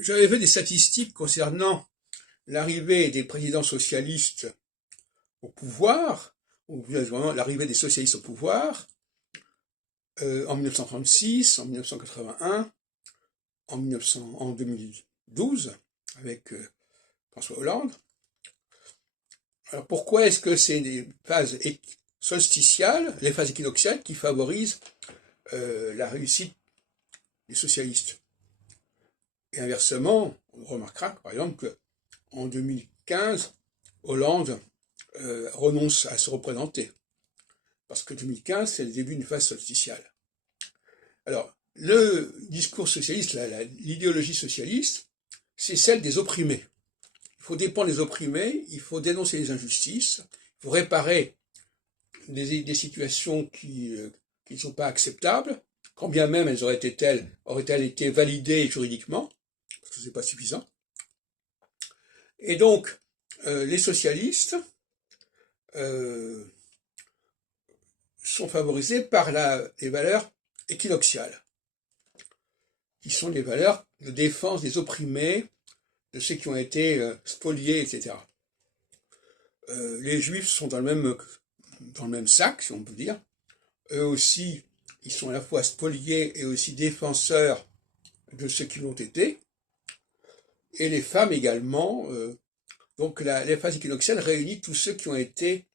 J'avais fait des statistiques concernant l'arrivée des présidents socialistes au pouvoir, ou vraiment l'arrivée des socialistes au pouvoir, en 1936, en 1981, en 2012, avec François Hollande. Alors pourquoi est-ce que c'est des phases solsticiales, les phases équinoxiales, qui favorisent la réussite des socialistes? Et inversement, on remarquera par exemple qu'en 2015, Hollande renonce à se représenter, parce que 2015, c'est le début d'une phase solsticiale. Alors, le discours socialiste, l'idéologie socialiste, c'est celle des opprimés. Il faut défendre les opprimés, il faut dénoncer les injustices, il faut réparer des situations qui ne sont pas acceptables, quand bien même elles auraient-elles été validées juridiquement, parce que ce n'est pas suffisant. Et donc, les socialistes sont favorisés par les valeurs équinoxiales, qui sont les valeurs de défense des opprimés, de ceux qui ont été spoliés, etc. Les juifs sont dans le même sac, si on peut dire. Eux aussi, ils sont à la fois spoliés et aussi défenseurs de ceux qui l'ont été. Et les femmes également. Donc les phases équinoxiales réunissent tous ceux qui ont été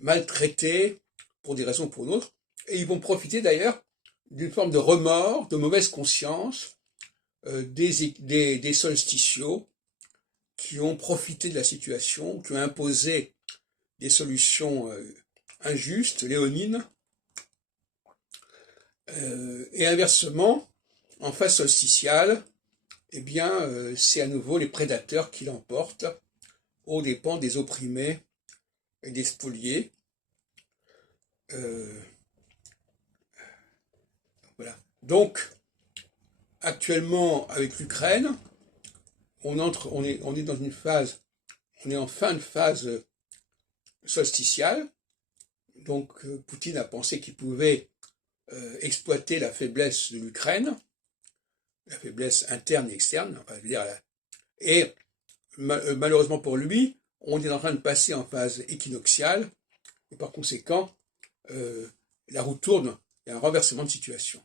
maltraités pour des raisons ou pour d'autres. Et ils vont profiter d'ailleurs d'une forme de remords, de mauvaise conscience des solsticiaux qui ont profité de la situation, qui ont imposé des solutions injustes, léonines. Et inversement, en phase solsticiale, eh bien, c'est à nouveau les prédateurs qui l'emportent aux dépens des opprimés et des spoliés. Voilà. Donc, actuellement, avec l'Ukraine, on est dans une phase, on est en fin de phase solsticiale. Donc, Poutine a pensé qu'il pouvait exploiter la faiblesse de l'Ukraine, la faiblesse interne et externe, enfin, je veux dire, et malheureusement pour lui, on est en train de passer en phase équinoxiale, et par conséquent, la roue tourne, il y a un renversement de situation.